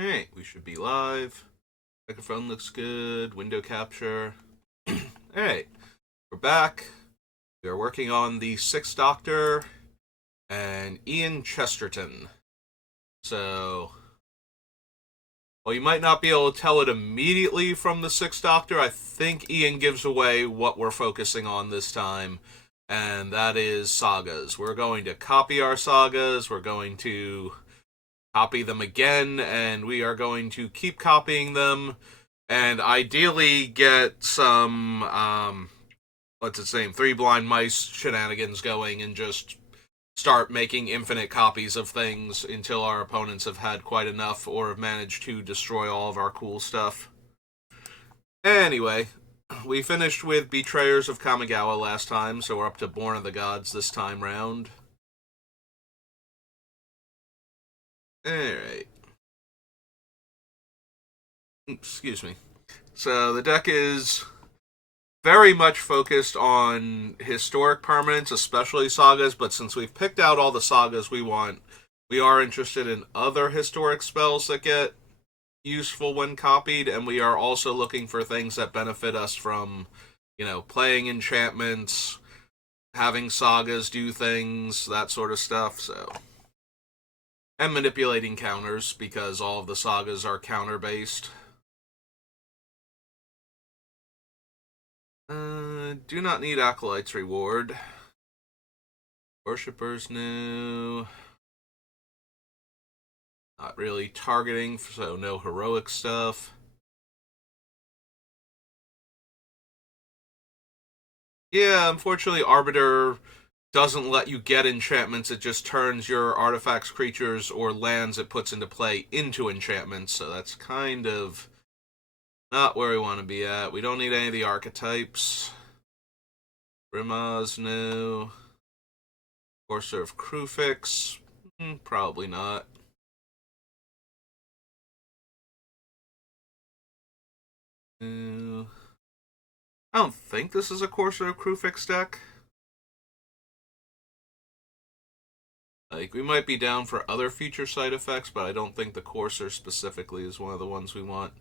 Alright, we should be live. Microphone looks good. Window capture. Alright, we're back. We are working on the Sixth Doctor and Ian Chesterton. So, while you might not be able to tell it immediately from the Sixth Doctor, I think Ian gives away what we're focusing on this time, and that is sagas. We're going to copy our sagas. We're going to copy them again, and we are going to keep copying them, and ideally get some, what's its name, Three Blind Mice shenanigans going, and just start making infinite copies of things until our opponents have had quite enough or have managed to destroy all of our cool stuff. Anyway, we finished with Betrayers of Kamigawa last time, so we're up to Born of the Gods this time round. Alright. Excuse me. So the deck is very much focused on historic permanents, especially sagas, but since we've picked out all the sagas we want, we are interested in other historic spells that get useful when copied, and we are also looking for things that benefit us from, playing enchantments, having sagas do things, that sort of stuff, so. And manipulating counters, because all of the sagas are counter-based. Do not need Acolyte's Reward. Worshipper's new. Not really targeting, so no heroic stuff. Yeah, unfortunately, Arbiter doesn't let you get enchantments. It just turns your artifacts, creatures, or lands it puts into play into enchantments, so that's kind of not where we want to be at. We don't need any of the archetypes. Rimaz, no. Courser of Krufix, probably not. I don't think this is a Courser of Krufix deck. Like, we might be down for other future side effects, but I don't think the Courser specifically is one of the ones we want.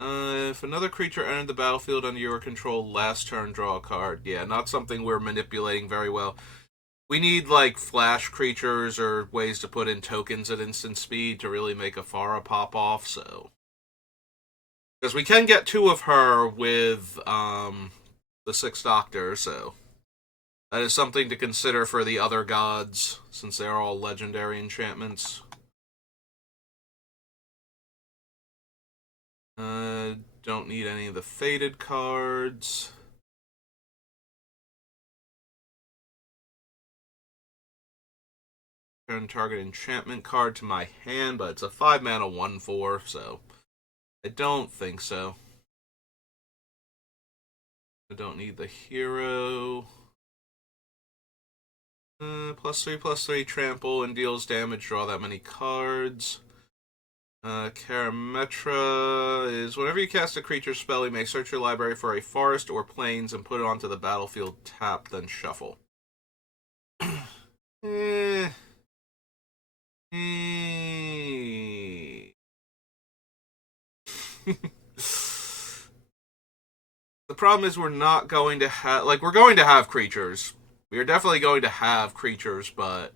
If another creature entered the battlefield under your control last turn, draw a card. Yeah, not something we're manipulating very well. We need, flash creatures or ways to put in tokens at instant speed to really make a Farah pop off, so. Because we can get two of her with, the Sixth Doctor, so. That is something to consider for the other gods, since they are all legendary enchantments. Don't need any of the faded cards. Turn target enchantment card to my hand, but it's a 5-mana 1/4, so I don't think so. I don't need the hero. +3/+3 trample and deals damage, draw that many cards. Karametra is whenever you cast a creature spell, you may search your library for a forest or plains and put it onto the battlefield tapped, then shuffle. eh. The problem is we're not going to have, we're going to have creatures. We are definitely going to have creatures, but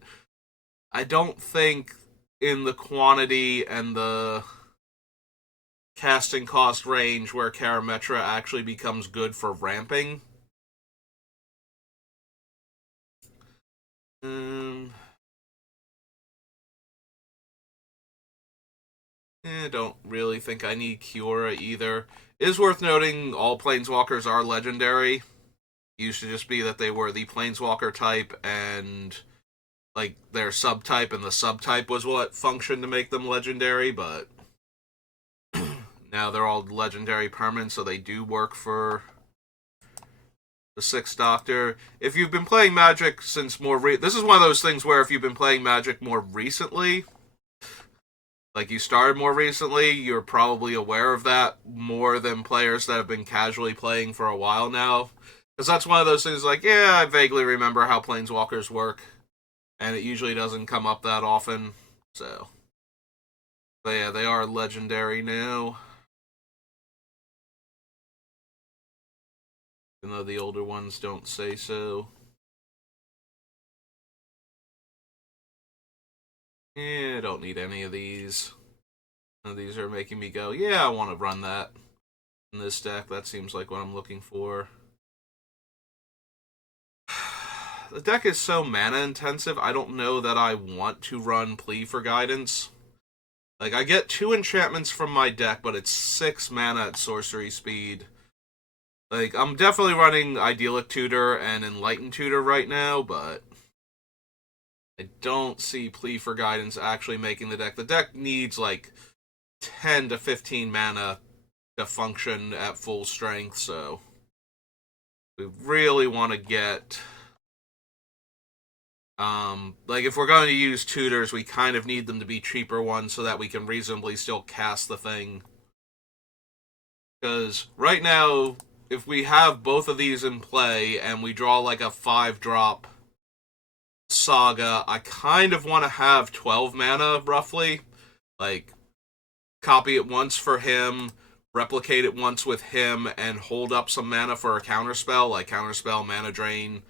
I don't think in the quantity and the casting cost range where Karametra actually becomes good for ramping. Don't really think I need Kiora either. It is worth noting all Planeswalkers are legendary. It used to just be that they were the Planeswalker type and their subtype, and the subtype was what functioned to make them legendary, but now they're all legendary permanents, so they do work for the Sixth Doctor. If you've been playing Magic since this is one of those things where if you've been playing Magic more recently, you started more recently, you're probably aware of that more than players that have been casually playing for a while now. Because that's one of those things yeah, I vaguely remember how Planeswalkers work, and it usually doesn't come up that often, so. But yeah, they are legendary now. Even though the older ones don't say so. Yeah, I don't need any of these. None of these are making me go, yeah, I want to run that in this deck. That seems like what I'm looking for. The deck is so mana intensive, I don't know that I want to run Plea for Guidance. Like, I get 2 enchantments from my deck, but it's 6 mana at sorcery speed. Like, I'm definitely running Idyllic Tutor and Enlightened Tutor right now, but I don't see Plea for Guidance actually making the deck. The deck needs, like, 10 to 15 mana to function at full strength, so we really want to get like if we're going to use tutors, we kind of need them to be cheaper ones so that we can reasonably still cast the thing. Because right now, if we have both of these in play and we draw like a 5-drop saga, I kind of want to have 12 mana roughly. Like, copy it once for him, replicate it once with him, and hold up some mana for a counterspell, like counterspell, mana drain.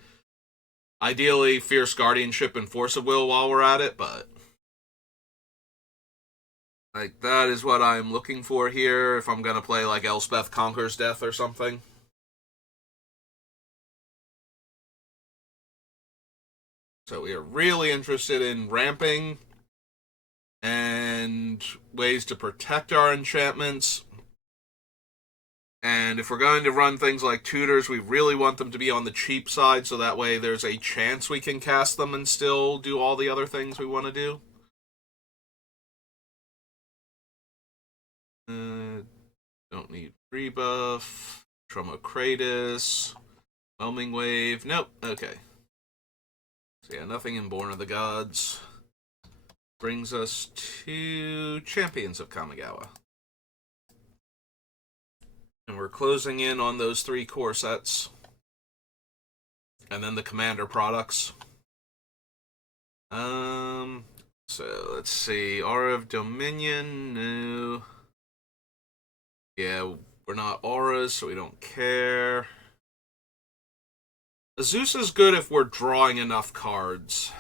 Ideally, Fierce Guardianship and Force of Will while we're at it, but like that is what I'm looking for here if I'm gonna play like Elspeth Conquers Death or something. So we are really interested in ramping and ways to protect our enchantments. And if we're going to run things like tutors, we really want them to be on the cheap side so that way there's a chance we can cast them and still do all the other things we want to do. Don't need rebuff. Tromocratus. Whelming Wave. Nope. Okay. So yeah, nothing in Born of the Gods. Brings us to Champions of Kamigawa. And we're closing in on those 3 core sets. And then the Commander products. So let's see. Aura of Dominion, no. Yeah, we're not auras, so we don't care. Azusa's good if we're drawing enough cards.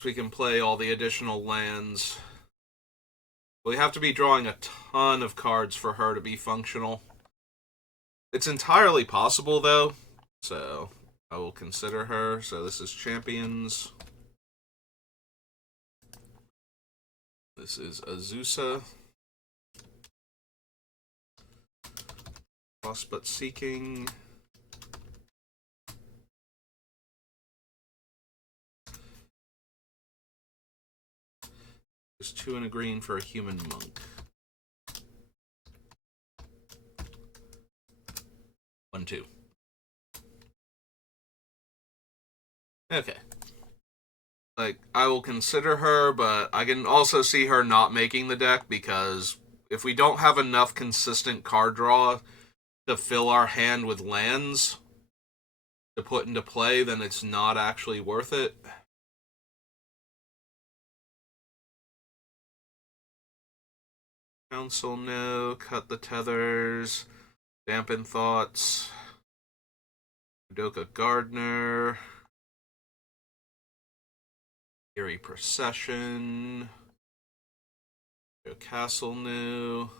So we can play all the additional lands. We have to be drawing a ton of cards for her to be functional. It's entirely possible, though, so I will consider her. So this is Champions. This is Azusa. Lost but Seeking. There's 2 and a green for a human monk. 1/2. Okay. Like, I will consider her, but I can also see her not making the deck because if we don't have enough consistent card draw to fill our hand with lands to put into play, then it's not actually worth it. Council, no. Cut the Tethers. Dampen Thoughts. Udoka Gardener. Eerie Procession. Castle, no.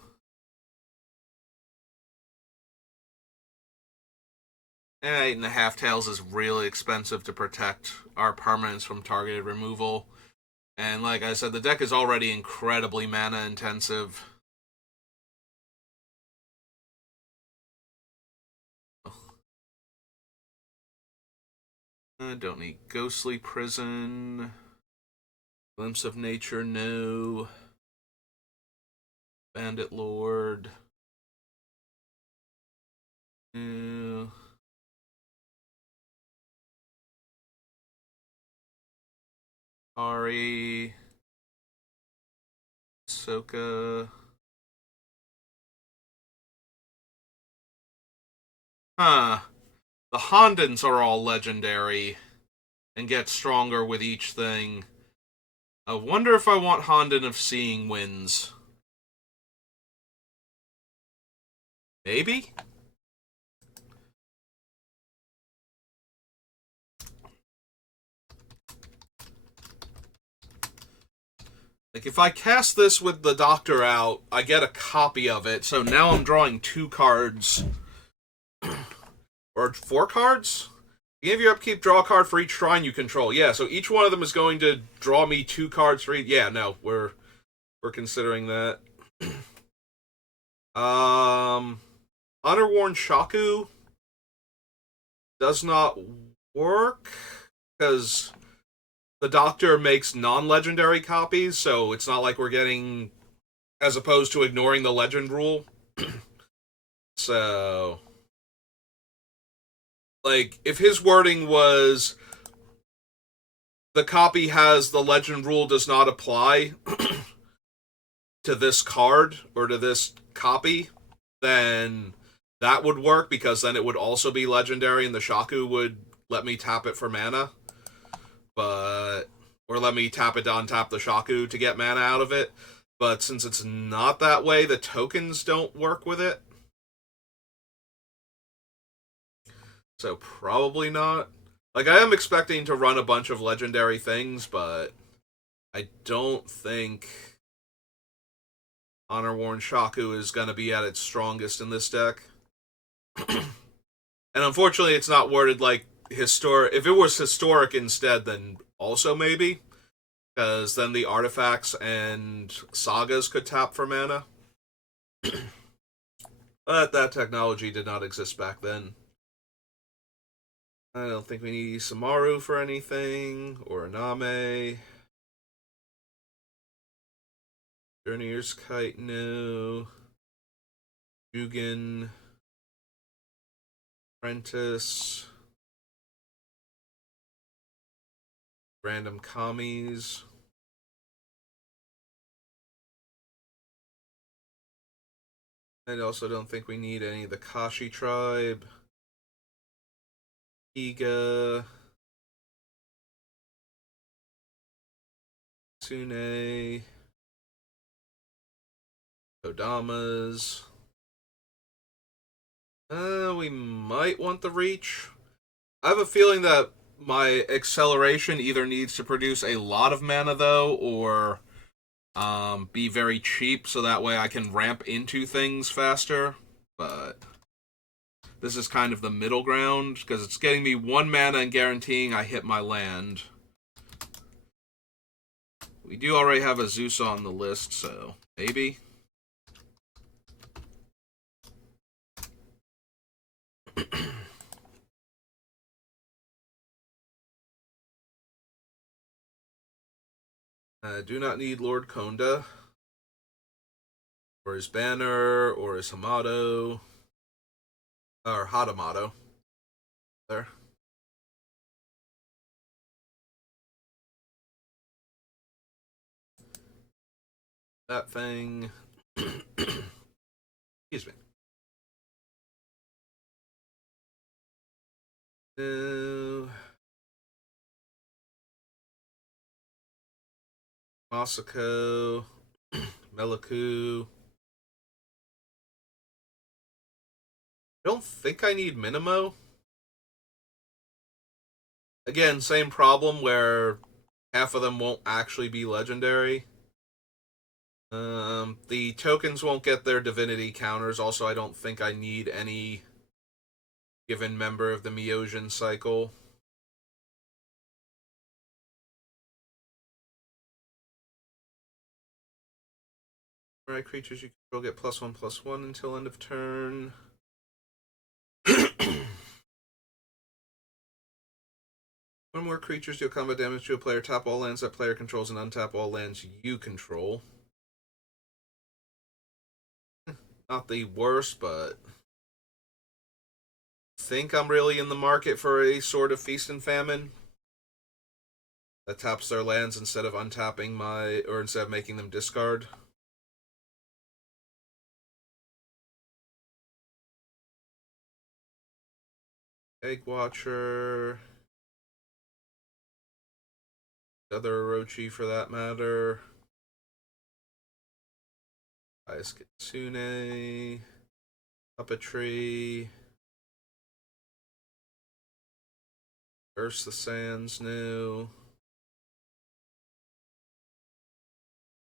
Yeah, 8.5 Tails is really expensive to protect our permanents from targeted removal. And like I said, the deck is already incredibly mana intensive. Don't need Ghostly Prison. Glimpse of Nature, no. Bandit Lord. No. Ari. Soka. Huh. The Hondens are all legendary and get stronger with each thing. I wonder if I want Honden of Seeing Winds. Maybe? Like, if I cast this with the Doctor out, I get a copy of it, so now I'm drawing 2 cards. Or 4 cards? Beginning of your upkeep, draw a card for each shrine you control. Yeah, so each one of them is going to draw me 2 cards for each. Yeah, no, we're considering that. Honor-worn Shaku does not work because the Doctor makes non-legendary copies, so it's not like we're getting, as opposed to ignoring the legend rule. So, like, if his wording was the copy has the legend rule does not apply to this card or to this copy, then that would work because then it would also be legendary and the Shaku would let me tap it for mana. But or let me tap it to untap the Shaku to get mana out of it. But since it's not that way, the tokens don't work with it. So probably not. Like, I am expecting to run a bunch of legendary things, but I don't think Honor-worn Shaku is going to be at its strongest in this deck. And unfortunately, it's not worded like historic. If it was historic instead, then also maybe. Because then the artifacts and sagas could tap for mana. But that technology did not exist back then. I don't think we need Samaru for anything, or Aname. Journeyer's Kite, no. Jugen. Apprentice. Random commies. I also don't think we need any of the Kashi tribe. Iga. Tsune. Kodamas. We might want the Reach. I have a feeling that my acceleration either needs to produce a lot of mana, though, or be very cheap, so that way I can ramp into things faster. But this is kind of the middle ground, because it's getting me 1 mana and guaranteeing I hit my land. We do already have a Zeus on the list, so maybe. I do not need Lord Konda, or his banner, or his Hamato, or Hadamato. There. That thing. Excuse me. No. Masako. Meliku. I don't think I need Minimo. Again, same problem where half of them won't actually be legendary. The tokens won't get their divinity counters. Also, I don't think I need any given member of the Myosian cycle. Alright, creatures you control get +1/+1 until end of turn. One more creatures deal combat damage to a player. Tap all lands that player controls and untap all lands you control. Not the worst, but think I'm really in the market for a sort of Feast and Famine that taps their lands instead of untapping my, or instead of making them discard. Egg Watcher. other Orochi for that matter. Ice Kitsune, Puppetry, Curse the Sands new,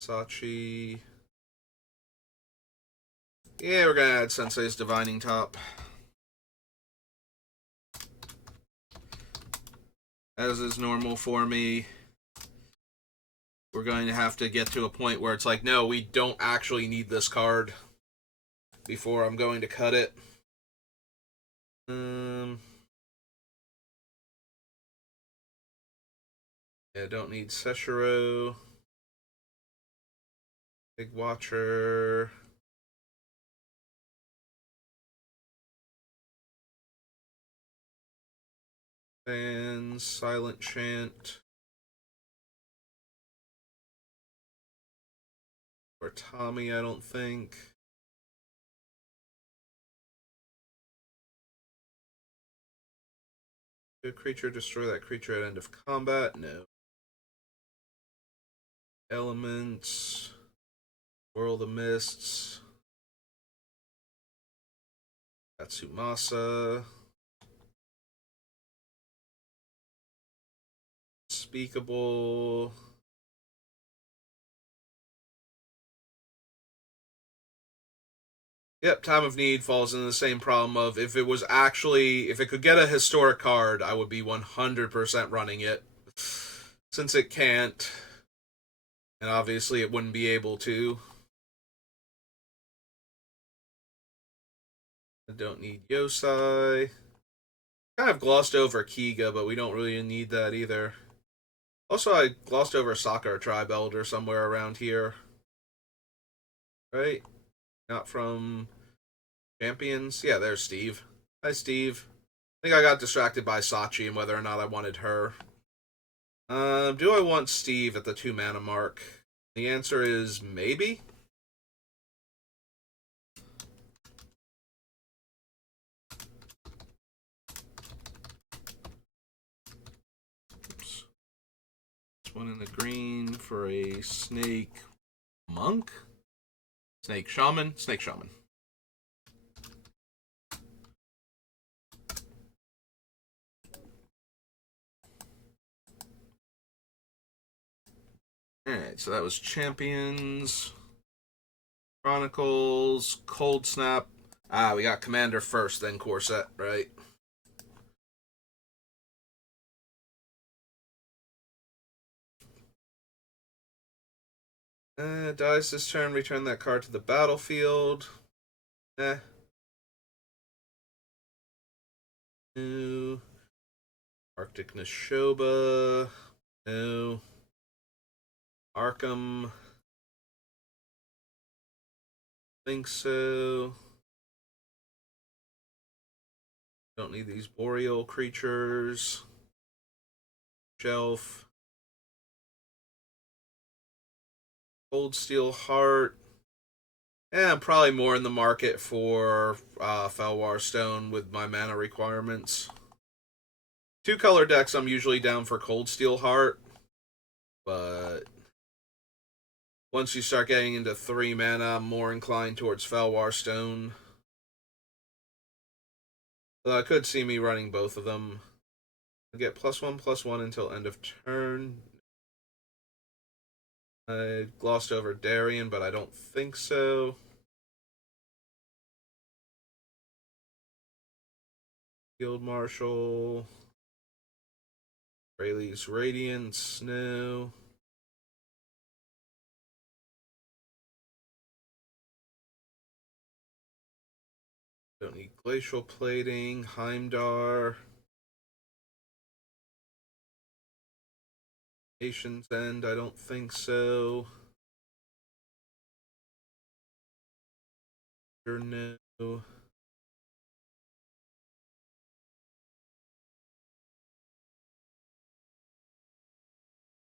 Sachi. Yeah, we're gonna add Sensei's Divining Top. As is normal for me, we're going to have to get to a point where it's like, no, we don't actually need this card before I'm going to cut it. Yeah, don't need Seshiro. Big Watcher. Fans, Silent Chant. Or Tommy, I don't think. A creature, destroy that creature at end of combat? No. Elements. World of Mists. Tatsumasa. Speakable. Yep, Time of Need falls into the same problem of if it could get a historic card, I would be 100% running it. Since it can't, and obviously it wouldn't be able to. I don't need Yosai. Kind of glossed over Kiga, but we don't really need that either. Also, I glossed over Sakura Tribe Elder somewhere around here. Right? Not from Champions? Yeah, there's Steve. Hi, Steve. I think I got distracted by Sachi and whether or not I wanted her. Do I want Steve at the 2 mana mark? The answer is maybe. Oops. This one in the green for a Snake Monk? Snake Shaman? Snake Shaman. Alright, so that was Champions, Chronicles, Cold Snap. Ah, we got Commander first, then Corset, right? Dies this turn, return that card to the battlefield. No. Arctic Nashoba. No. Arkham. Think so. Don't need these boreal creatures. Shelf. Cold Steel Heart. Yeah, I'm probably more in the market for Felwar Stone with my mana requirements. 2-color decks, I'm usually down for Cold Steel Heart, but once you start getting into 3 mana, I'm more inclined towards Felwar Stone. Though I could see me running both of them. I get +1/+1 until end of turn. I glossed over Darien, but I don't think so. Field Marshal. Rayleigh's Radiance, no. Don't need Glacial Plating. Heimdar. Nation's End, I don't think so. No.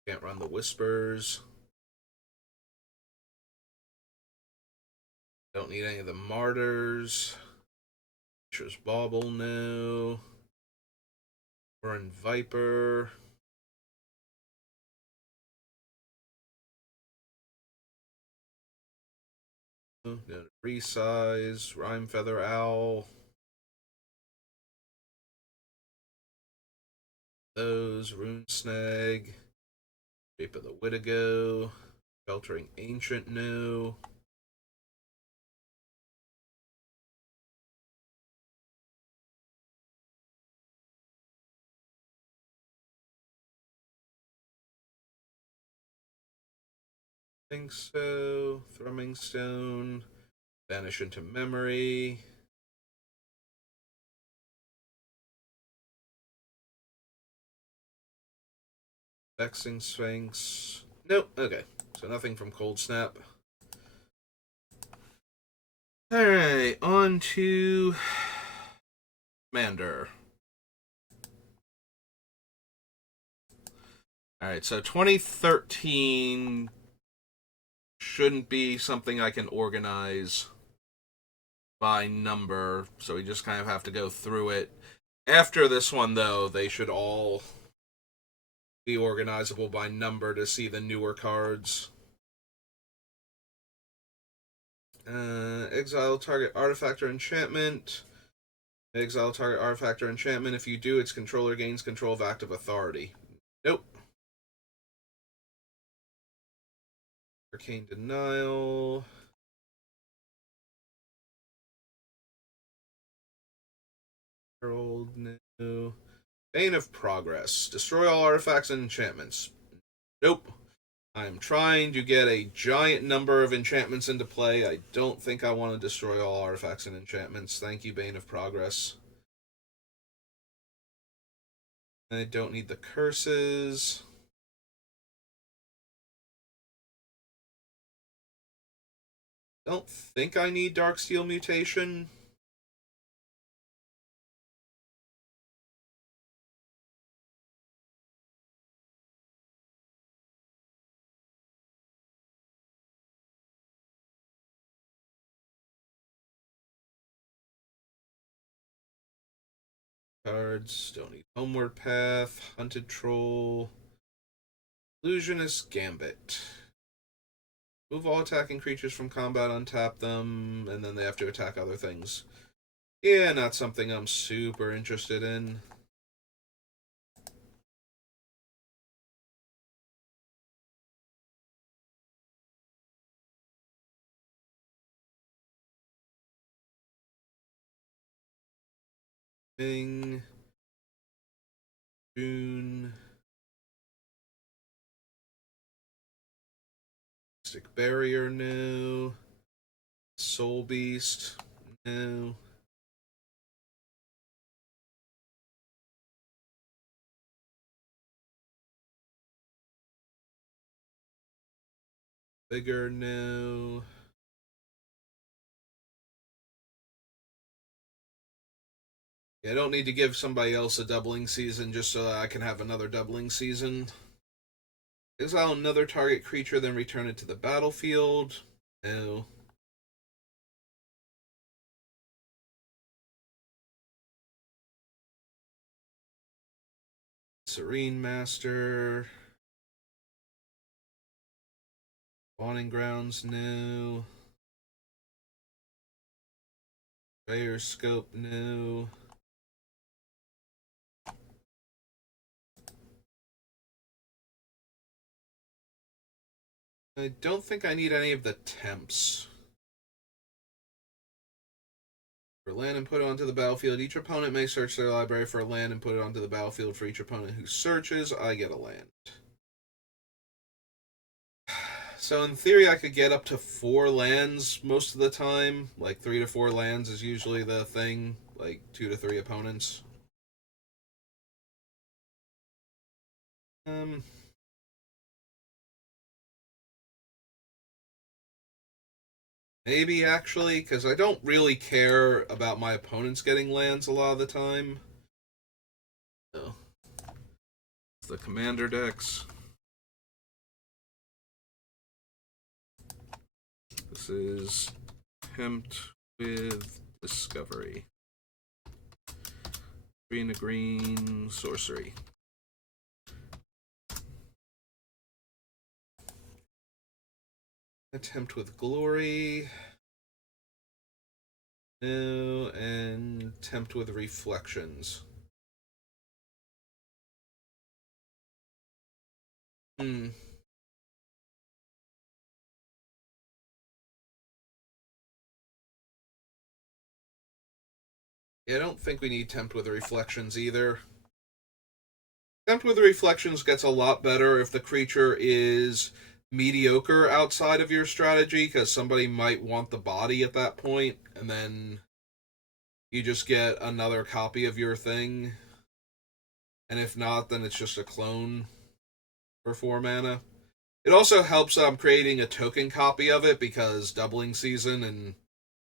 Can't run the Whispers. Don't need any of the Martyrs. Nature's Bauble, no. We're in Viper. No, resize, rhyme feather owl. Those, rune snag, shape of the Wittigo, sheltering ancient no. Think so. Thrumming stone, vanish into memory. Vexing Sphinx. Nope. Okay. So nothing from Cold Snap. Alright, on to Mander. Alright, so 2013 shouldn't be something I can organize by number, so we just kind of have to go through it. After this one, though, they should all be organizable by number to see the newer cards. Exile target artifact or enchantment. Exile target artifact or enchantment. If you do, its controller gains control of active authority. Nope. Arcane Denial. Herald, no. Bane of Progress. Destroy all artifacts and enchantments. Nope. I'm trying to get a giant number of enchantments into play. I don't think I want to destroy all artifacts and enchantments. Thank you, Bane of Progress. I don't need the curses. Don't think I need Darksteel Mutation. Cards. Don't need Homeward Path. Hunted Troll. Illusionist Gambit. Move all attacking creatures from combat, untap them, and then they have to attack other things. Yeah, not something I'm super interested in. June. Mystic Barrier, no. Soul Beast, no. Vigor, no. Yeah, I don't need to give somebody else a doubling season just so that I can have another doubling season. Exile another target creature, then return it to the battlefield. No. Serene Master. Spawning Grounds, no. Rare Scope, no. I don't think I need any of the temps. For land and put it onto the battlefield, each opponent may search their library for a land and put it onto the battlefield. For each opponent who searches, I get a land. So in theory, I could get up to 4 lands most of the time. Like 3 to 4 lands is usually the thing. Like 2 to 3 opponents. Maybe actually, because I don't really care about my opponents getting lands a lot of the time. No. It's the commander decks. This is Tempt with Discovery. Green to green sorcery. Attempt with Glory. No, and tempt with reflections. Hmm. Yeah, I don't think we need tempt with reflections either. Tempt with reflections gets a lot better if the creature is mediocre outside of your strategy, because somebody might want the body at that point, and then you just get another copy of your thing. And if not, then it's just a clone for 4 mana. It also helps creating a token copy of it because doubling season and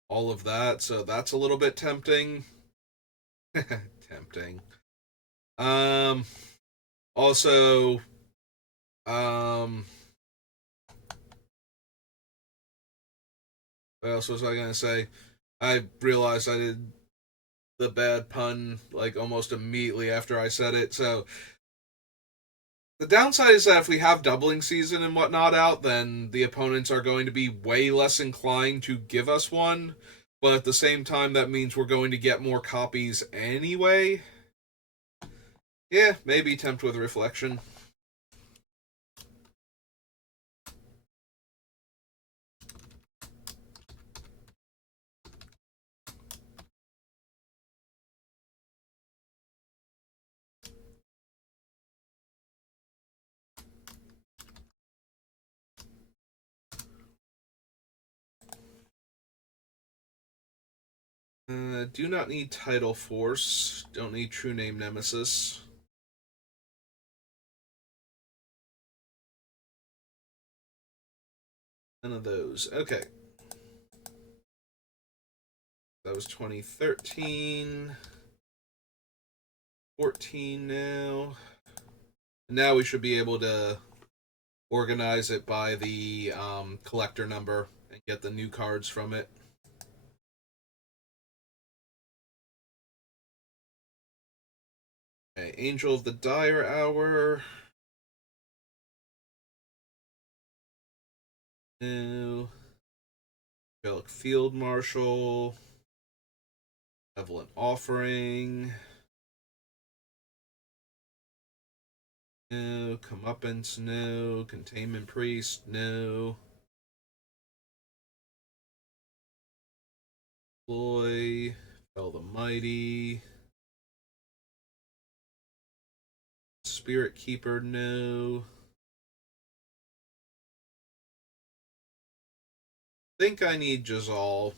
all of that, so that's a little bit tempting. Tempting. Um Also, um what else was I gonna say? I realized I did the bad pun like almost immediately after I said it. So the downside is that if we have doubling season and whatnot out, then the opponents are going to be way less inclined to give us one. But at the same time, that means we're going to get more copies anyway. Yeah, maybe tempt with reflection. Do not need Tidal Force. Don't need True Name Nemesis. None of those. Okay. That was 2013. 14 now. Now we should be able to organize it by the collector number and get the new cards from it. Okay, Angel of the Dire Hour. No. Angelic Field Marshal. Benevolent Offering. No. Comeuppance. No. Containment Priest. No. Ploy. Fell the Mighty. Spirit Keeper. No. Think I need Jazal.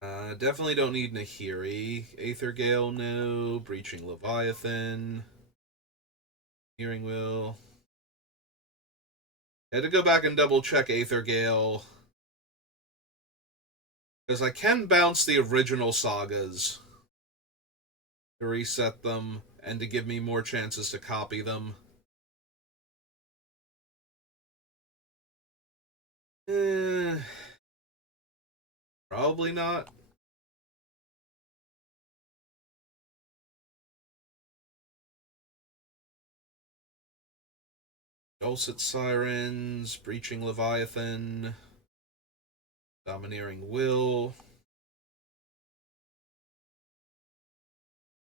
Definitely don't need Nahiri. Aether Gale, no. Breaching Leviathan. Hearing Will. I had to go back and double check Aether Gale. Because I can bounce the original sagas to reset them and to give me more chances to copy them. Eh, probably not. Dulcet Sirens, Breaching Leviathan, Domineering Will,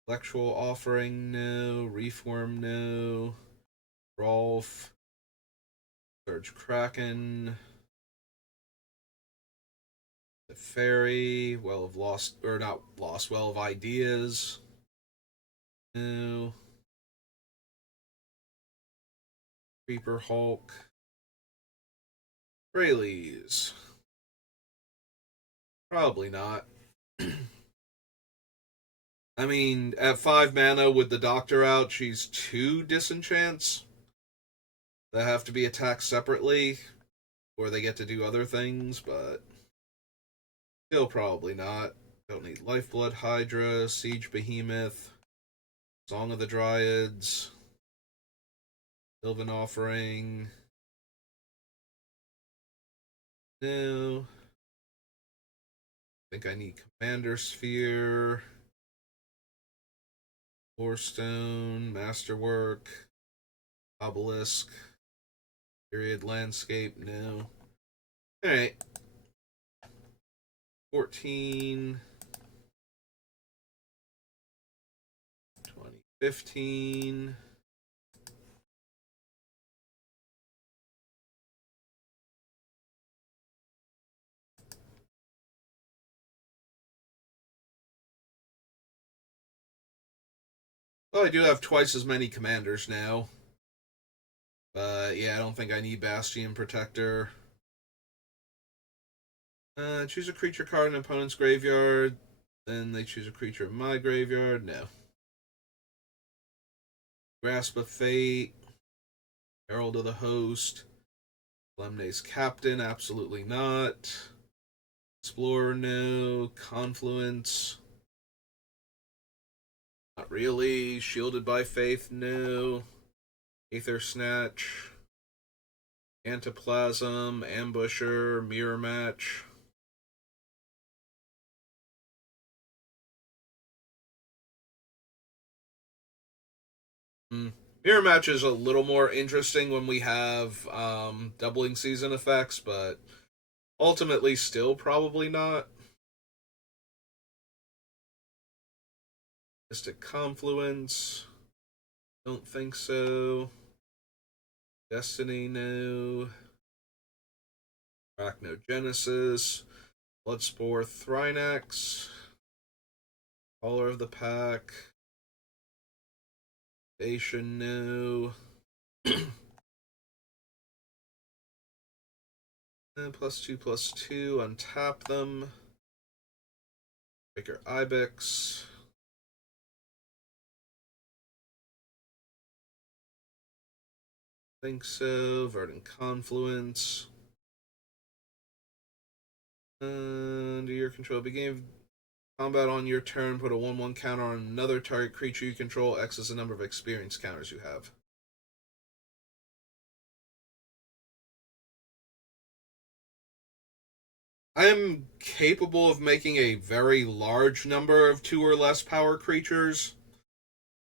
Intellectual Offering, no. Reefworm, no. Rolf, Surge Kraken, the Fairy, Well of Lost, or not Lost, Well of Ideas, no. Creeper Hulk, Rayleighs, probably not. I mean, at 5 mana with the Doctor out, she's 2 disenchants that have to be attacked separately, or they get to do other things, but still probably not. Don't need Lifeblood Hydra, Siege Behemoth, Song of the Dryads, Sylvan Offering. No. I think I need Commander Sphere, Warstone, Masterwork, Obelisk, Period Landscape. No. Alright. 2014, 2015. Well, I do have twice as many commanders now. But yeah, I don't think I need Bastion Protector. Choose a creature card in an opponent's graveyard. Then they choose a creature in my graveyard. No. Grasp of Fate. Herald of the Host. Lemne's Captain. Absolutely not. Explorer, no. Confluence. Not really. Shielded by Faith, no. Aether Snatch. Antiplasm. Ambusher. Mirror Match. Mirror Match is a little more interesting when we have doubling season effects, but ultimately still probably not. Mystic Confluence. Don't think so. Destiny, no. Arachnogenesis. Bloodspore, Thrynax. Caller of the Pack. Station, no. +2/+2, untap them. Breaker Ibex. Think so. Verdant Confluence. Under your control, begin combat on your turn. Put a 1/1 counter on another target creature you control. X is the number of experience counters you have. I am capable of making a very large number of 2 or less power creatures,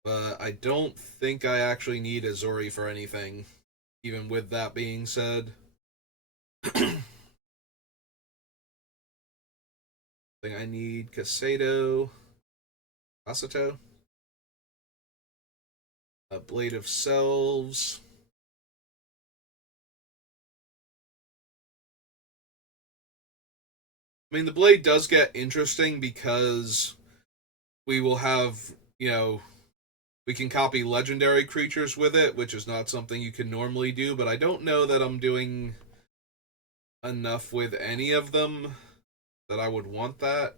but I don't think I actually need Azori for anything, even with that being said. I think I need Casado, Asato, a Blade of Selves. I mean, the Blade does get interesting because we will have, we can copy legendary creatures with it, which is not something you can normally do, but I don't know that I'm doing enough with any of them that I would want that.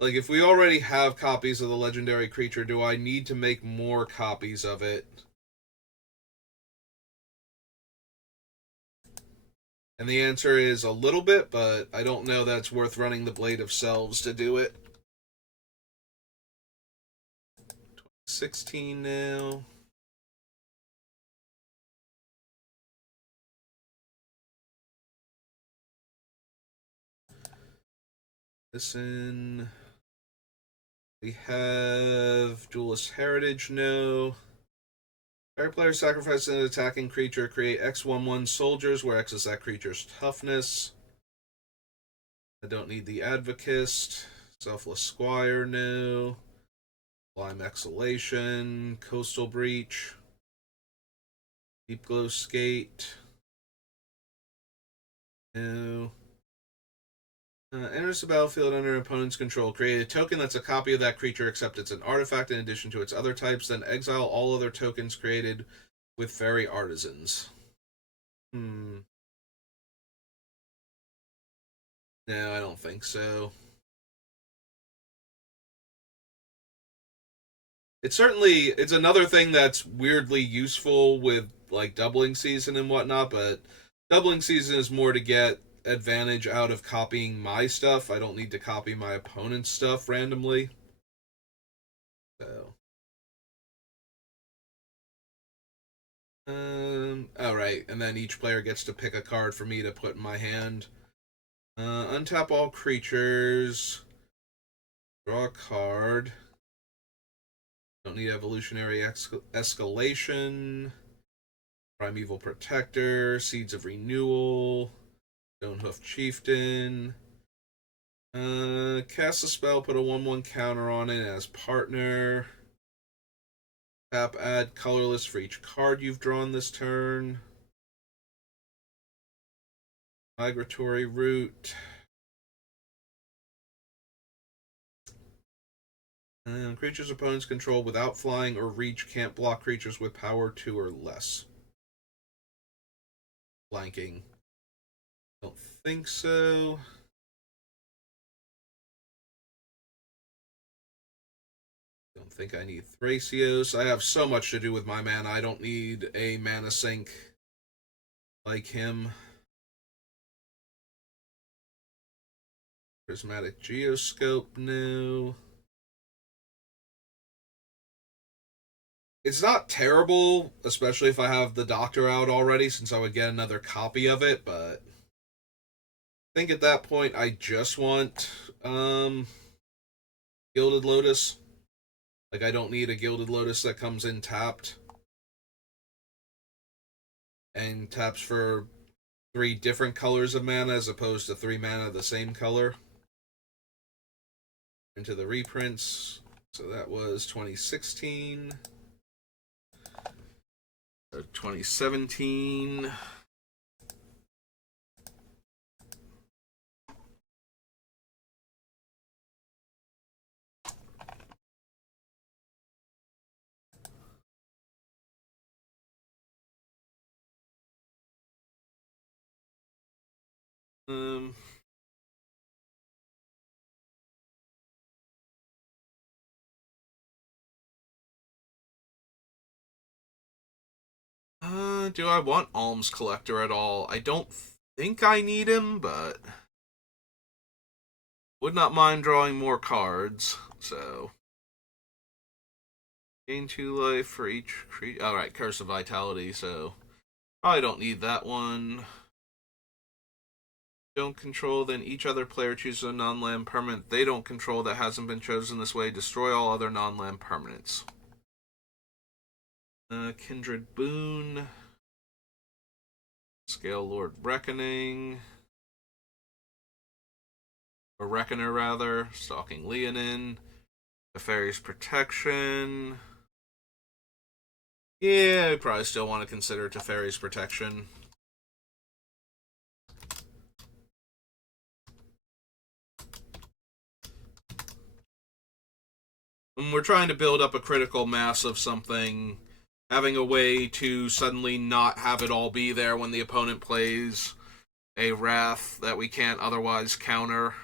Like, if we already have copies of the legendary creature, do I need to make more copies of it? And the answer is a little bit, but I don't know that it's worth running the Blade of Selves to do it. 16 now. Listen. We have Duelist Heritage, no. Every player sacrifices an attacking creature, create X/1/1 soldiers, where X is that creature's toughness. I don't need the Advocist. Selfless Squire, no. Lime Exhalation, Coastal Breach, Deep Glow Skate, no. Enters the battlefield under an opponent's control. Create a token that's a copy of that creature, except it's an artifact in addition to its other types. Then exile all other tokens created with Fairy Artisans. No, I don't think so. It's another thing that's weirdly useful with like doubling season and whatnot, but doubling season is more to get advantage out of copying my stuff. I don't need to copy my opponent's stuff randomly. So all right, and then each player gets to pick a card for me to put in my hand. Untap all creatures. Draw a card. Don't need evolutionary escalation. Primeval Protector, Seeds of Renewal, Stonehoof Chieftain. Cast a spell, put a 1/1 counter on it as partner. Tap, add colorless for each card you've drawn this turn. Migratory Route. Creatures opponents control without flying or reach can't block creatures with power 2 or less. Blanking. Don't think so. Don't think I need Thracios. I have so much to do with my mana. I don't need a mana sink like him. Prismatic Geoscope, no. It's not terrible, especially if I have the Doctor out already, since I would get another copy of it, but I think at that point I just want Gilded Lotus. Like, I don't need a Gilded Lotus that comes in tapped and taps for 3 different colors of mana as opposed to 3 mana of the same color. Into the reprints. So that was 2016. 2017. Do I want Alms Collector at all? I don't think I need him, but would not mind drawing more cards. So gain 2 life for each creature. Alright, Curse of Vitality, so probably don't need that one. Don't control, then each other player chooses a non-land permanent they don't control that hasn't been chosen this way. Destroy all other non-land permanents. Kindred Boon. Scale Lord Reckoning. Or Reckoner, rather. Stalking Leonin. Nefarious Protection. Yeah, I probably still want to consider Teferi's Protection. When we're trying to build up a critical mass of something, having a way to suddenly not have it all be there when the opponent plays a Wrath that we can't otherwise counter.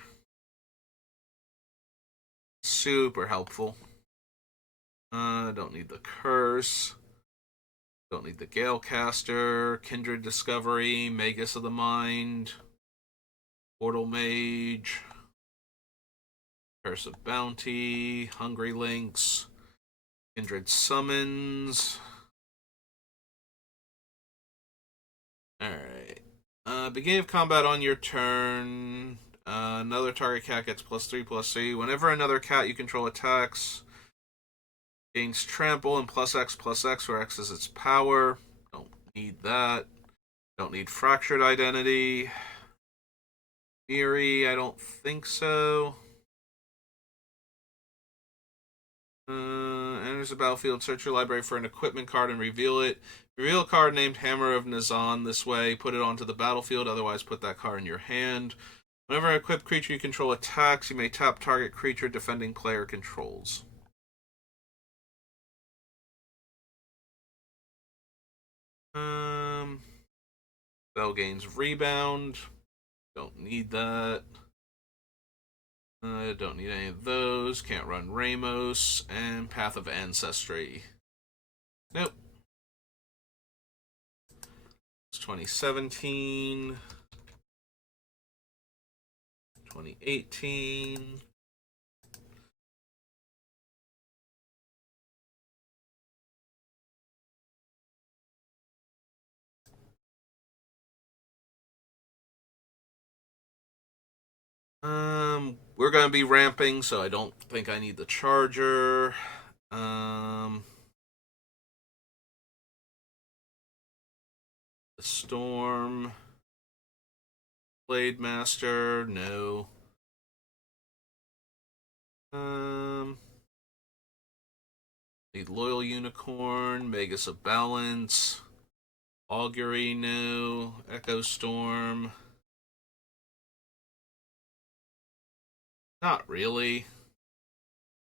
Super helpful. Don't need the Curse. Don't need the Galecaster, Kindred Discovery, Magus of the Mind, Portal Mage, Curse of Bounty, Hungry Links, Kindred Summons. Alright. Beginning of combat on your turn. Another target cat gets +3/+3. Whenever another cat you control attacks, gains trample and +X/+X, where X is its power. Don't need that. Don't need Fractured Identity. Eerie, I don't think so. Enters the battlefield, search your library for an equipment card and reveal it. Reveal a card named Hammer of Nazan this way. Put it onto the battlefield, otherwise put that card in your hand. Whenever an equipped creature you control attacks, you may tap target creature defending player controls. Spell gains Rebound. Don't need that. Don't need any of those. Can't run Ramos. And Path of Ancestry. Nope. It's 2017. 2018. We're gonna be ramping, so I don't think I need the charger. Storm. Blade Master, no. Need Loyal Unicorn, Magus of Balance, Augury, no. Echo Storm. Not really.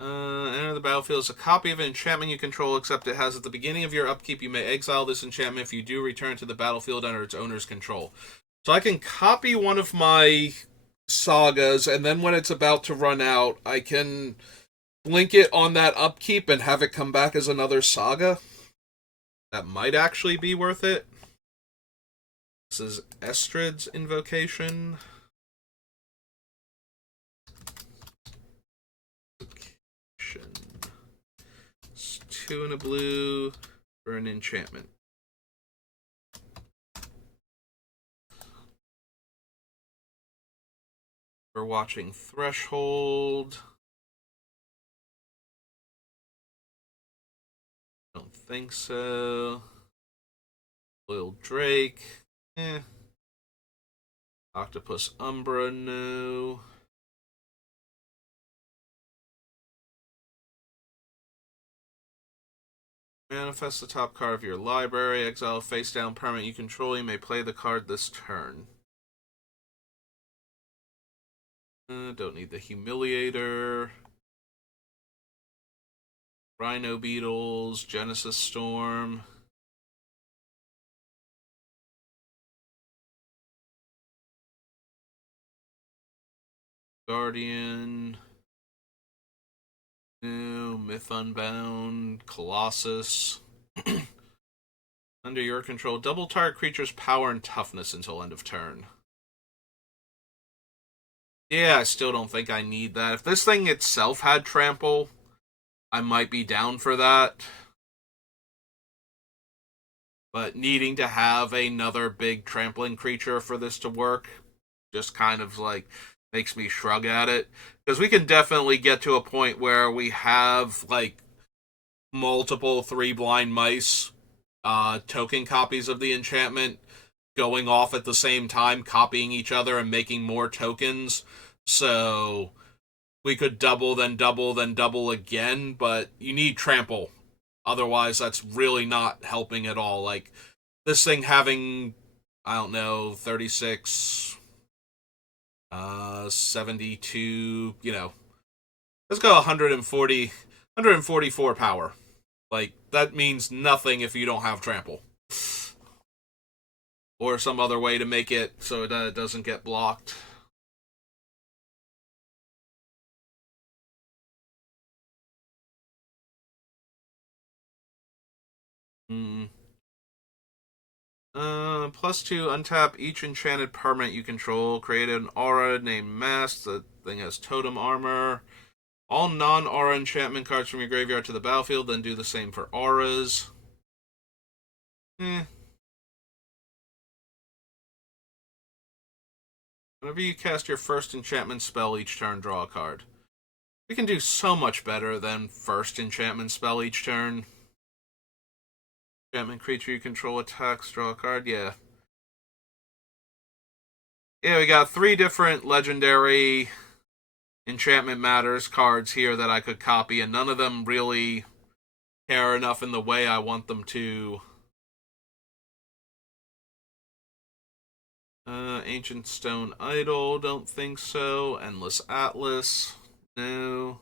Enter the battlefield as a copy of an enchantment you control, except it has at the beginning of your upkeep, you may exile this enchantment. If you do, return to the battlefield under its owner's control. So I can copy one of my sagas, and then when it's about to run out, I can blink it on that upkeep and have it come back as another saga. That might actually be worth it. This is Estrid's Invocation. It's 2 and a blue for an enchantment. We're watching Threshold. Don't think so. Loyal Drake. Octopus Umbra, no. Manifest the top card of your library. Exile a face down permanent you control. You may play the card this turn. Don't need the Humiliator. Rhino Beetles. Genesis Storm. Guardian. No. Myth Unbound. Colossus. Under your control, double target creature's power and toughness until end of turn. Yeah, I still don't think I need that. If this thing itself had trample, I might be down for that. But needing to have another big trampling creature for this to work just kind of like makes me shrug at it. Because we can definitely get to a point where we have like multiple 3 blind mice token copies of the enchantment going off at the same time, copying each other and making more tokens. So we could double, then double, then double again, but you need trample. Otherwise, that's really not helping at all. Like, this thing having, I don't know, 36, 72, let's go 144 power. Like, that means nothing if you don't have trample. Or some other way to make it so it doesn't get blocked. +2, untap each enchanted permanent you control. Create an aura named Mask. The thing has totem armor. All non-aura enchantment cards from your graveyard to the battlefield, then do the same for auras. Whenever you cast your first enchantment spell each turn, draw a card. We can do so much better than first enchantment spell each turn. Enchantment creature you control attacks, draw a card, yeah. Yeah, we got 3 different legendary enchantment matters cards here that I could copy, and none of them really care enough in the way I want them to. Ancient Stone Idol, don't think so. Endless Atlas, no.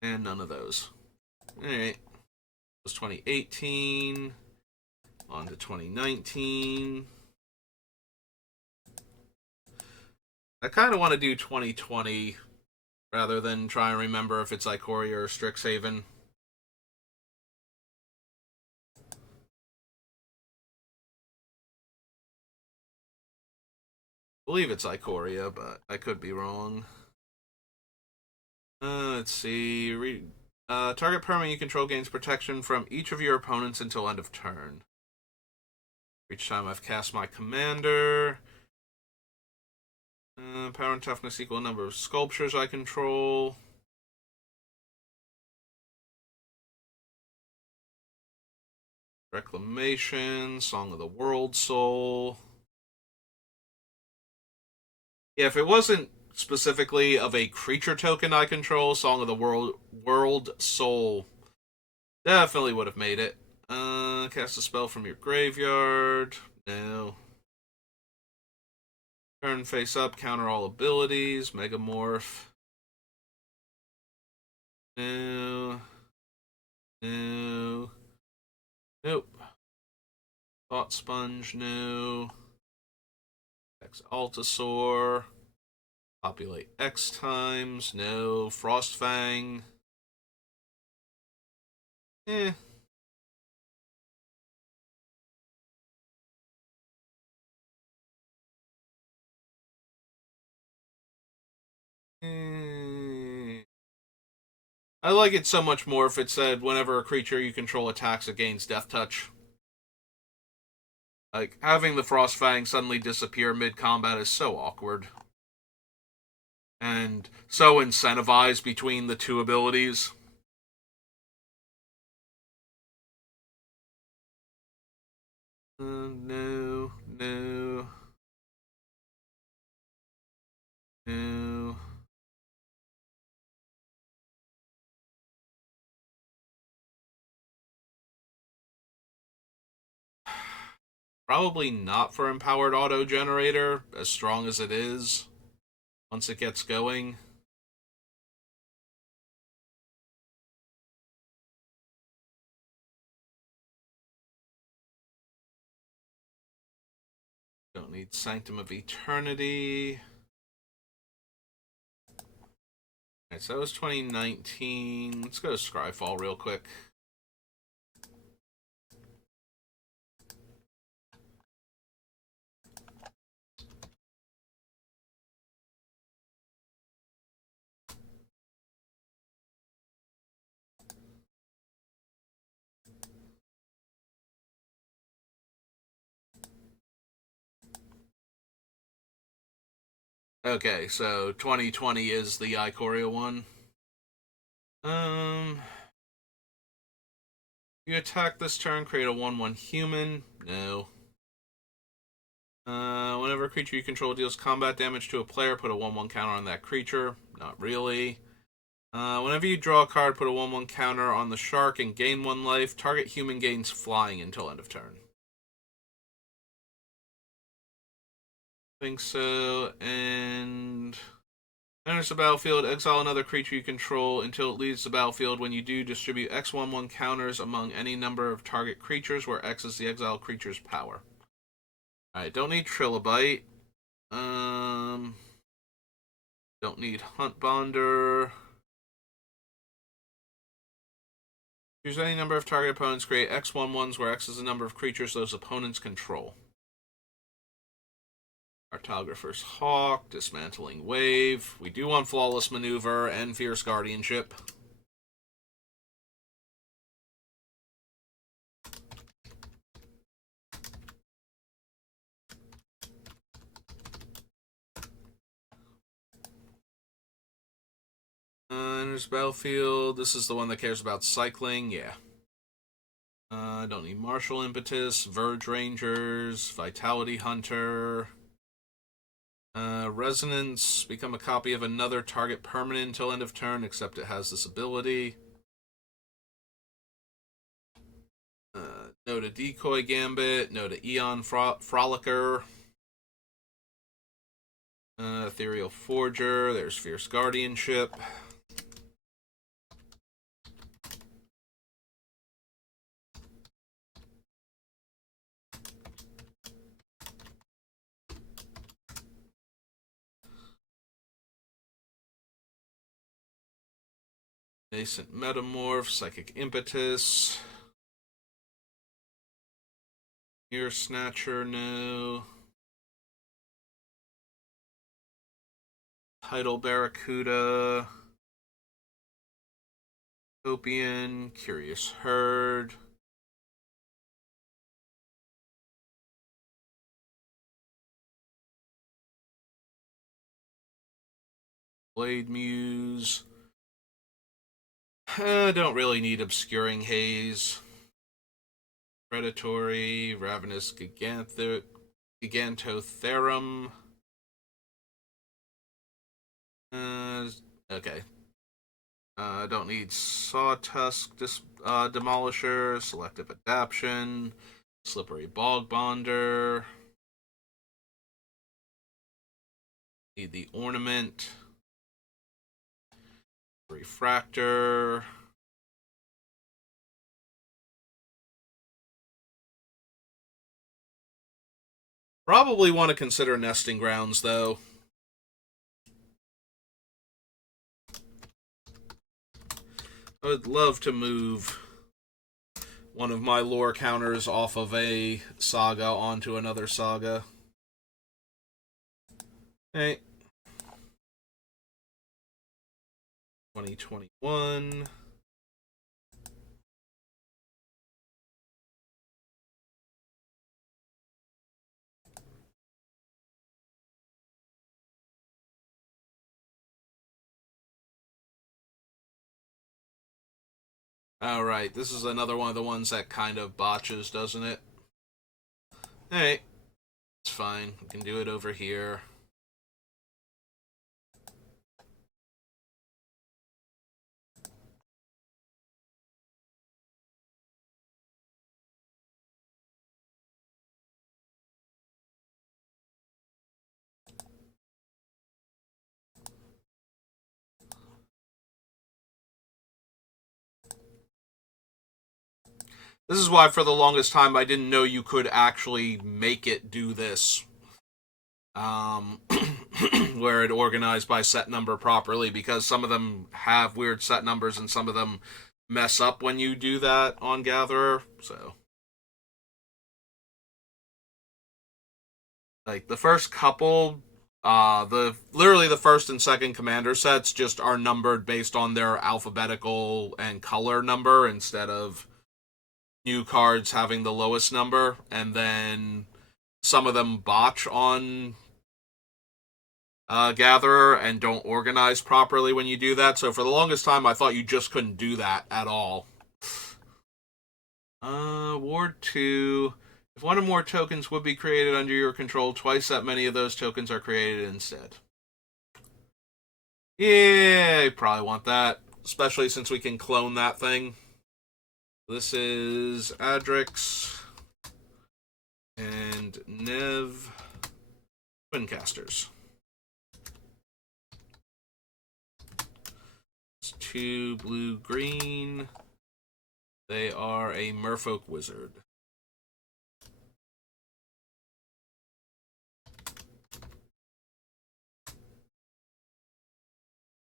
And none of those. Alright. It was 2018. On to 2019. I kind of want to do 2020 rather than try and remember if it's Ikoria or Strixhaven. I believe it's Ikoria, but I could be wrong. Let's see. Target permanent you control gains protection from each of your opponents until end of turn. Each time I've cast my commander. Power and toughness equal number of sculptures I control. Reclamation, Song of the World Soul. Yeah, if it wasn't specifically of a creature token I control, Song of the World Soul definitely would have made it. Cast a spell from your graveyard. No. Turn face up, counter all abilities. Megamorph. No. No. Nope. Thought Sponge, no. X Altasaur. Populate X times, no. Frostfang. Eh. Eh. I like it so much more if it said whenever a creature you control attacks, it gains Death Touch. Like, having the Frostfang suddenly disappear mid-combat is so awkward. And so incentivized between the two abilities. No, no, no. Probably not for Empowered Auto Generator, as strong as it is, once it gets going. Don't need Sanctum of Eternity. Alright, so that was 2019. Let's go to Scryfall real quick. Okay, so 2020 is the Ikoria one. Um, you attack this turn, create a 1/1 human. No. Whenever a creature you control deals combat damage to a player, put a 1/1 counter on that creature. Not really. Whenever you draw a card, put a 1/1 counter on the shark and gain 1 life. Target human gains flying until end of turn. I think so. And enters the battlefield, exile another creature you control until it leaves the battlefield. When you do, distribute X 1/1 counters among any number of target creatures, where X is the exiled creature's power. Alright, don't need Trilobite. Don't need Hunt Bonder. Choose any number of target opponents, create X 1/1s, where X is the number of creatures those opponents control. Cartographer's Hawk, Dismantling Wave. We do want Flawless Maneuver and Fierce Guardianship. Enters battlefield. This is the one that cares about cycling. Yeah. Don't need Martial Impetus, Verge Rangers, Vitality Hunter. Resonance. Become a copy of another target permanent until end of turn, except it has this ability. No to Decoy Gambit. No to Eon Frolicker. Ethereal Forger. There's Fierce Guardianship. Nascent Metamorph. Psychic Impetus. Ear Snatcher, no. Tidal Barracuda. Copian. Curious Herd. Blade Muse. Don't really need Obscuring Haze. Predatory, Ravenous Gigantotherum. Okay. Don't need Sawtusk Demolisher, Selective Adaption, Slippery Bog Bonder. Need the Ornament, Refractor. Probably want to consider Nesting Grounds, though. I would love to move one of my lore counters off of a saga onto another saga. Hey. 2021. Alright, this is another one of the ones that kind of botches, doesn't it? Hey, it's fine. We can do it over here. This is why for the longest time I didn't know you could actually make it do this. Where it organized by set number properly, because some of them have weird set numbers and some of them mess up when you do that on Gatherer. So, like, the first couple, literally the first and second commander sets just are numbered based on their alphabetical and color number instead of new cards having the lowest number, and then some of them botch on Gatherer and don't organize properly when you do that. So for the longest time, I thought you just couldn't do that at all. Ward 2. If one or more tokens would be created under your control, twice that many of those tokens are created instead. Yeah, you probably want that, especially since we can clone that thing. This is Adrix and Nev Twincasters. It's 2 blue-green. They are a Merfolk Wizard.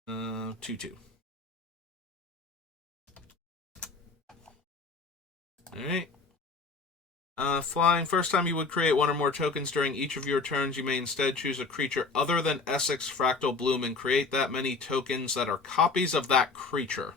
2/2. Alright. Flying. First time you would create one or more tokens during each of your turns, you may instead choose a creature other than Essex Fractal Bloom and create that many tokens that are copies of that creature.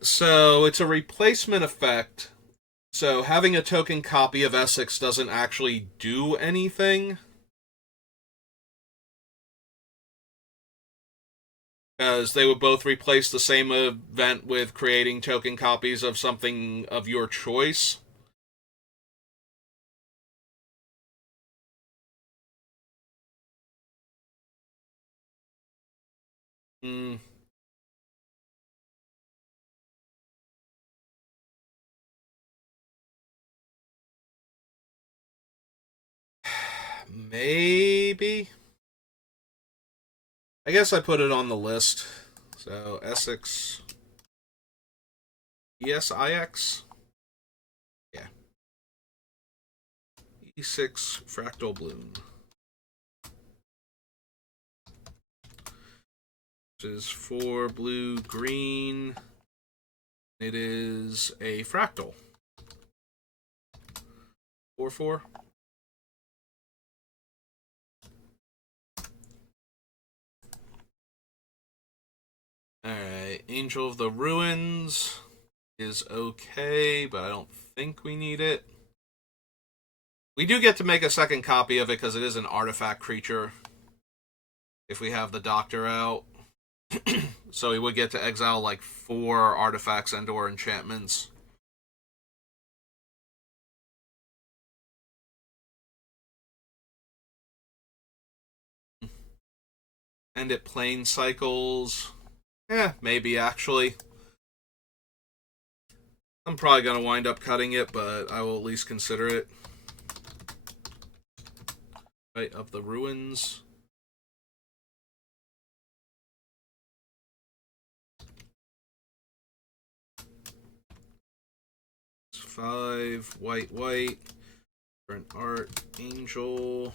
So it's a replacement effect. So having a token copy of Essex doesn't actually do anything, because they would both replace the same event with creating token copies of something of your choice. Hmm. Maybe. I guess I put it on the list. So Essex. ESIX? Yeah. E6 Fractal Bloom. This is 4 blue green. It is a fractal. 4/4. Alright, Angel of the Ruins is okay, but I don't think we need it. We do get to make a second copy of it because it is an artifact creature. If we have the Doctor out. So we would get to exile like 4 artifacts and/or enchantments. And it plane cycles. Maybe actually. I'm probably going to wind up cutting it, but I will at least consider it. Right, of the ruins. It's 5, white, for an art, angel.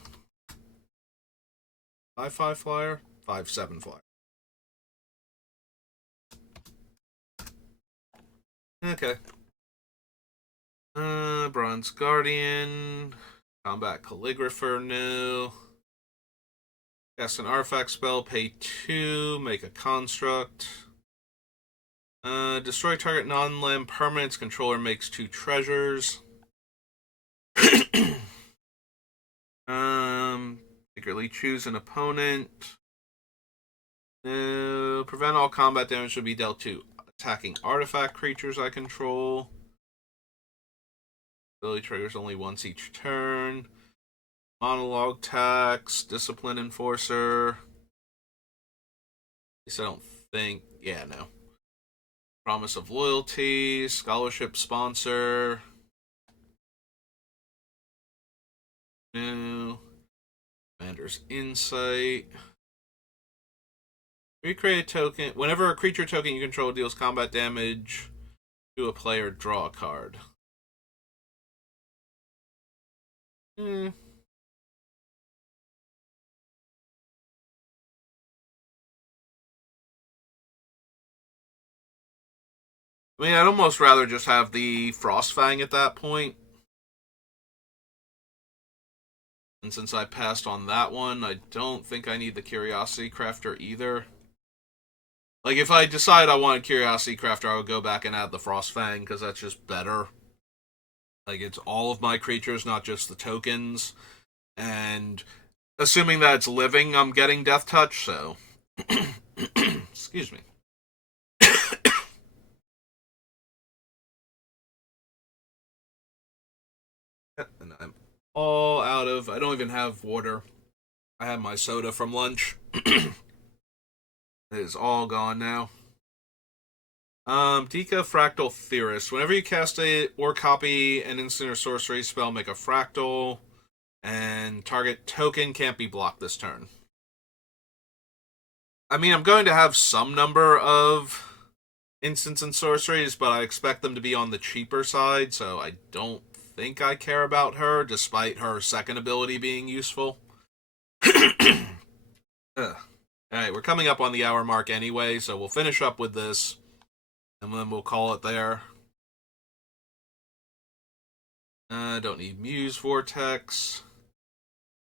5/5 flyer, 5/7 flyer. Okay. Bronze Guardian. Combat Calligrapher new. Cast an artifact spell, pay 2, make a construct. Destroy target non-land permanents. Controller makes 2 treasures. Secretly choose an opponent. No. Prevent all combat damage should be dealt to attacking artifact creatures I control. Ability triggers only once each turn. Monologue tax, discipline enforcer. At least I don't think. Yeah, no. Promise of loyalty, scholarship sponsor. No. Commander's insight. Recreate token. Whenever a creature token you control deals combat damage to a player, draw a card. I mean, I'd almost rather just have the Frostfang at that point. And since I passed on that one, I don't think I need the Curiosity Crafter either. Like, if I decide I want a Curiosity Crafter, I would go back and add the Frostfang, because that's just better. Like, it's all of my creatures, not just the tokens. And assuming that it's living, I'm getting Death Touch, so... Excuse me. And I'm all out of... I don't even have water. I had my soda from lunch. It is all gone now. Dika Fractal Theorist. Whenever you cast a or copy an instant or sorcery spell, make a fractal, and target token can't be blocked this turn. I mean, I'm going to have some number of instants and sorceries, but I expect them to be on the cheaper side, so I don't think I care about her, despite her second ability being useful. Alright, we're coming up on the hour mark anyway, so we'll finish up with this, and then we'll call it there. Don't need Muse Vortex.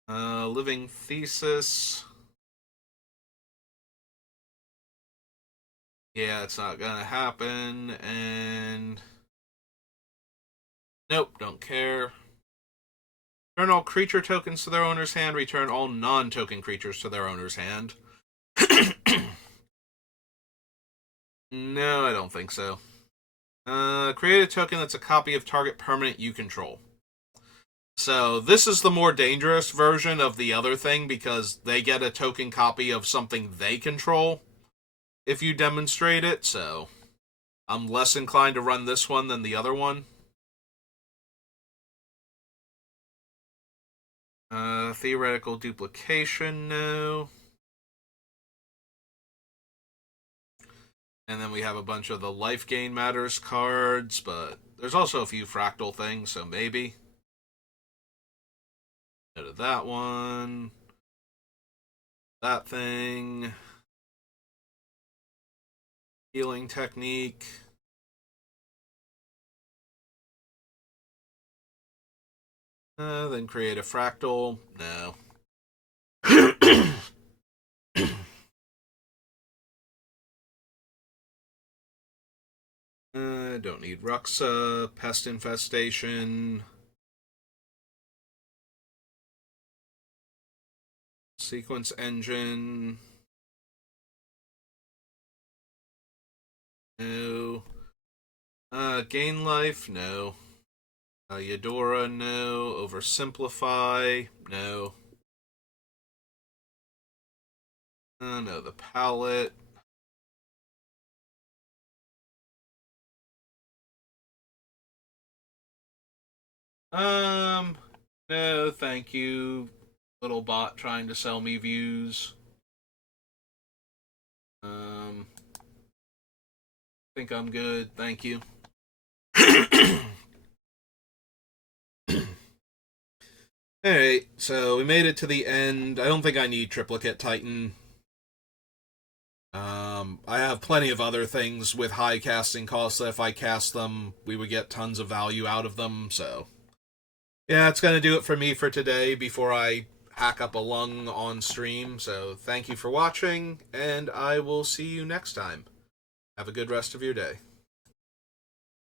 Living Thesis. Yeah, it's not gonna happen, and... Nope, don't care. Return all creature tokens to their owner's hand. Return all non-token creatures to their owner's hand. No, I don't think so. Create a token that's a copy of target permanent you control. So this is the more dangerous version of the other thing because they get a token copy of something they control if you demonstrate it, so I'm less inclined to run this one than the other one. Theoretical duplication, no. And then we have a bunch of the life gain matters cards, but there's also a few fractal things, so maybe. Go to that one. That thing. Healing technique. Then create a fractal. No. Don't need Ruxa. Pest Infestation. Sequence engine. No. Gain life, no. Eudora, no. Oversimplify, no. No, the palette. No, thank you. Little bot trying to sell me views. Think I'm good, thank you. Alright, so we made it to the end. I don't think I need Triplicate Titan. I have plenty of other things with high casting costs that if I cast them, we would get tons of value out of them, so... Yeah, it's gonna do it for me for today before I hack up a lung on stream, so thank you for watching, and I will see you next time. Have a good rest of your day.